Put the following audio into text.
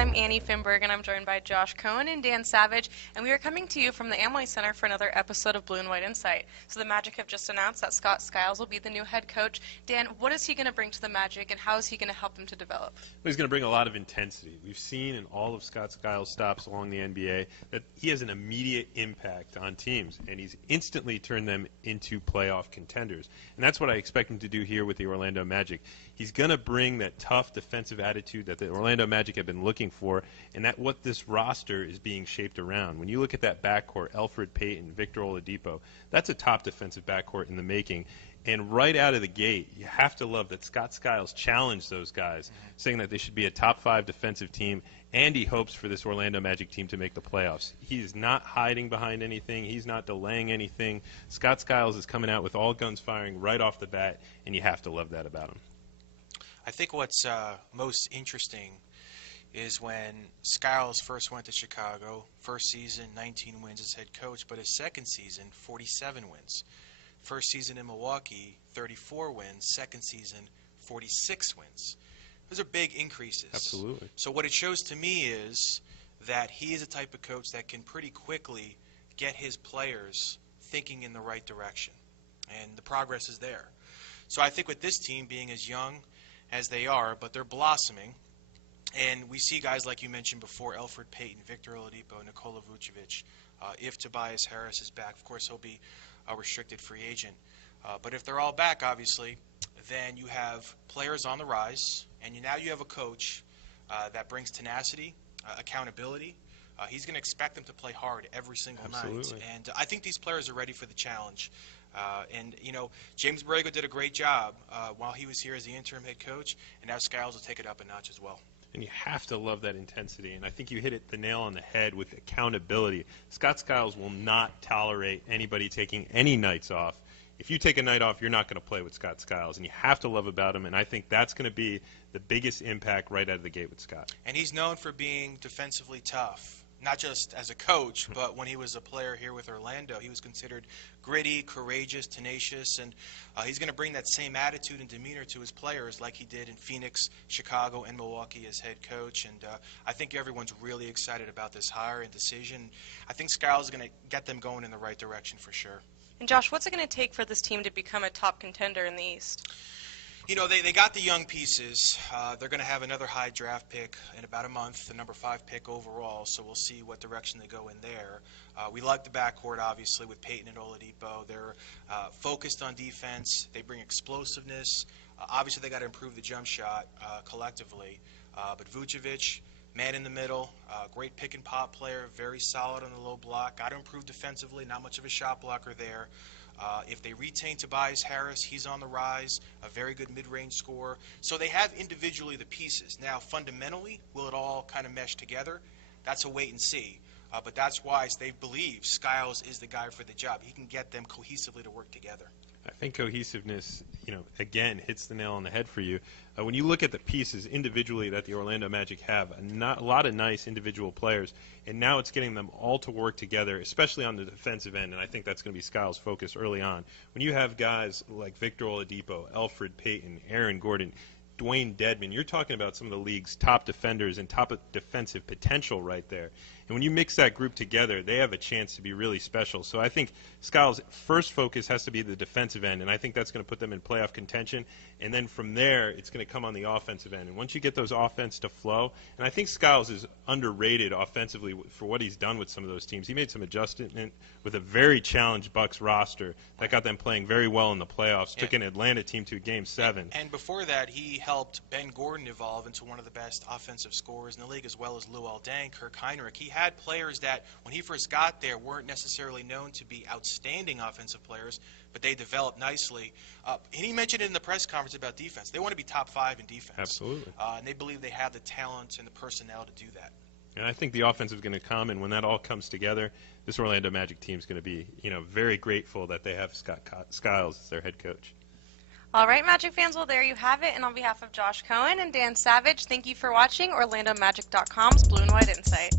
I'm Annie Finberg, and I'm joined by Josh Cohen and Dan Savage, and we are coming to you from the Amway Center for another episode of Blue and White Insight. So the Magic have just announced that Skiles will be the new head coach. Dan, what is he going to bring to the Magic, and how is he going to help them to develop? Well, he's going to bring a lot of intensity. We've seen in all of Skiles' stops along the NBA that he has an immediate impact on teams, and he's instantly turned them into playoff contenders. And that's what I expect him to do here with the Orlando Magic. He's going to bring that tough defensive attitude that the Orlando Magic have been looking for, and that what this roster is being shaped around. When you look at that backcourt, Elfrid Payton, Victor Oladipo, that's a top defensive backcourt in the making. And right out of the gate, you have to love that Skiles challenged those guys, saying that they should be a top 5 defensive team, and he hopes for this Orlando Magic team to make the playoffs. He's not hiding behind anything. He's not delaying anything. Skiles is coming out with all guns firing right off the bat, and you have to love that about him. I think what's most interesting is when Skiles first went to Chicago, first season, 19 wins as head coach, but his second season, 47 wins. First season in Milwaukee, 34 wins. Second season, 46 wins. Those are big increases. Absolutely. So what it shows to me is that he is a type of coach that can pretty quickly get his players thinking in the right direction. And the progress is there. So I think with this team being as young as they are, but they're blossoming, and we see guys like you mentioned before, Elfrid Payton, Victor Oladipo, Nikola Vucevic. If Tobias Harris is back, of course he'll be a restricted free agent. But if they're all back, obviously, then you have players on the rise, and now you have a coach that brings tenacity, accountability. He's going to expect them to play hard every single Absolutely. night. And I think these players are ready for the challenge. And, you know, James Borrego did a great job while he was here as the interim head coach, and now Skiles will take it up a notch as well. And you have to love that intensity. And I think you hit the nail on the head with accountability. Skiles will not tolerate anybody taking any nights off. If you take a night off, you're not going to play with Skiles. And you have to love about him. And I think that's going to be the biggest impact right out of the gate with Scott. And he's known for being defensively tough. Not just as a coach, but when he was a player here with Orlando, he was considered gritty, courageous, tenacious, and he's going to bring that same attitude and demeanor to his players like he did in Phoenix, Chicago, and Milwaukee as head coach. And I think everyone's really excited about this hire and decision. I think Skiles is going to get them going in the right direction for sure. And Josh, what's it going to take for this team to become a top contender in the East? You know, they got the young pieces. They're going to have another high draft pick in about a month, the number 5 pick overall, so we'll see what direction they go in there. We like the backcourt, obviously, with Payton and Oladipo. They're focused on defense. They bring explosiveness. Obviously, they got to improve the jump shot collectively. But Vucevic, man in the middle, great pick-and-pop player, very solid on the low block. Got to improve defensively, not much of a shot blocker there. If they retain Tobias Harris, he's on the rise, a very good mid-range scorer. So they have individually the pieces. Now, fundamentally, will it all kind of mesh together? That's a wait and see. But that's why they believe Skiles is the guy for the job. He can get them cohesively to work together. I think cohesiveness, again, hits the nail on the head for you. When you look at the pieces individually that the Orlando Magic have, a lot of nice individual players, and now it's getting them all to work together, especially on the defensive end, and I think that's going to be Skiles' focus early on. When you have guys like Victor Oladipo, Elfrid Payton, Aaron Gordon, Dwayne Dedmon, you're talking about some of the league's top defenders and top defensive potential right there. And when you mix that group together, they have a chance to be really special. So I think Skiles' first focus has to be the defensive end, and I think that's going to put them in playoff contention. And then from there, it's going to come on the offensive end. And once you get those offense to flow, and I think Skiles is underrated offensively for what he's done with some of those teams. He made some adjustment with a very challenged Bucks roster that got them playing very well in the playoffs, took an Atlanta team to Game 7. And before that, he helped Ben Gordon evolve into one of the best offensive scorers in the league, as well as Luol Deng, Kirk Heinrich. He had players that, when he first got there, weren't necessarily known to be outstanding offensive players, but they developed nicely. And he mentioned it in the press conference about defense. They want to be top 5 in defense. Absolutely. And they believe they have the talent and the personnel to do that. And I think the offense is going to come, and when that all comes together, this Orlando Magic team is going to be, very grateful that they have Skiles as their head coach. All right, Magic fans, well, there you have it. And on behalf of Josh Cohen and Dan Savage, thank you for watching OrlandoMagic.com's Blue and White Insight.